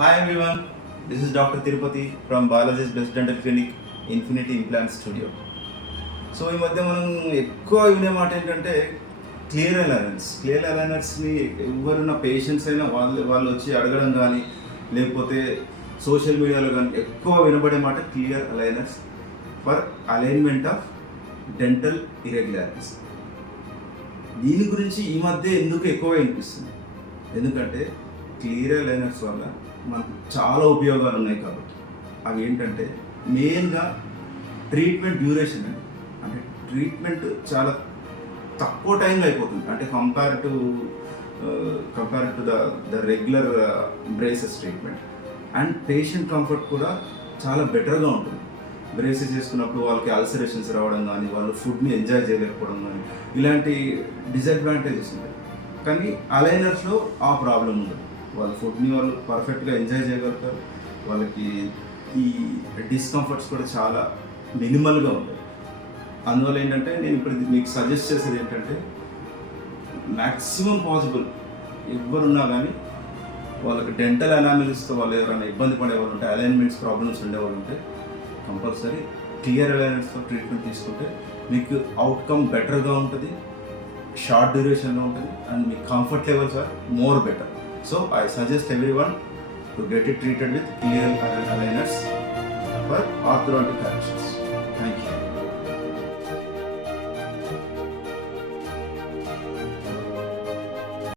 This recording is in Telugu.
Hi everyone, this is Dr. Tirupati from Balaji's Best Dental Clinic, Infinity Implant Studio. So ఈ మధ్య మనం ఎక్కువ వినే మాట ఏంటంటే క్లియర్ అలైనర్స్ని ఎవరున్న పేషెంట్స్ అయినా వాళ్ళు వచ్చి అడగడం కానీ లేకపోతే సోషల్ మీడియాలో కానీ ఎక్కువ వినబడే మాట clear aligners for alignment of dental irregularities. దీని గురించి ఈ మధ్య ఎందుకు ఎక్కువ వినిపిస్తుంది? ఎందుకంటే క్లియర్ అలైనర్స్ వల్ల మనకు చాలా ఉపయోగాలు ఉన్నాయి కాబట్టి. అవి ఏంటంటే మెయిన్గా ట్రీట్మెంట్ డ్యూరేషన్ అండి. అంటే ట్రీట్మెంట్ చాలా తక్కువ టైంలో అయిపోతుంది. అంటే compare to the regular braces treatment. And patient comfort కూడా చాలా బెటర్గా ఉంటుంది. బ్రేసెస్ చేసుకున్నప్పుడు వాళ్ళకి అల్సరేషన్స్ రావడం కానీ, వాళ్ళు ఫుడ్ని ఎంజాయ్ చేయలేకపోవడం కానీ, ఇలాంటి డిసడ్వాంటేజెస్ ఉంటాయి. కానీ అలైనర్స్లో ఆ ప్రాబ్లం ఉండదు. వాళ్ళ ఫుడ్ని వాళ్ళు పర్ఫెక్ట్గా ఎంజాయ్ చేయగలుగుతారు. వాళ్ళకి ఈ డిస్కంఫర్ట్స్ కూడా చాలా మినిమల్గా ఉంటాయి. అందువల్ల ఏంటంటే నేను ఇప్పుడు మీకు సజెస్ట్ చేసేది ఏంటంటే మ్యాక్సిమం పాసిబుల్ ఎవరున్నా కానీ వాళ్ళకి డెంటల్ అనామిలీస్తో వాళ్ళు ఎవరైనా ఇబ్బంది పడేవాళ్ళు ఉంటే, అలైన్మెంట్స్ ప్రాబ్లమ్స్ ఉండేవాళ్ళు ఉంటే కంపల్సరీ క్లియర్ అలైనర్స్తో ట్రీట్మెంట్ తీసుకుంటే మీకు అవుట్కమ్ బెటర్గా ఉంటుంది, షార్ట్ డ్యూరేషన్లో ఉంటుంది, అండ్ మీ comfort levels are more better. So I suggest everyone to get it treated with clear aligners for orthodontic corrections. Thank you.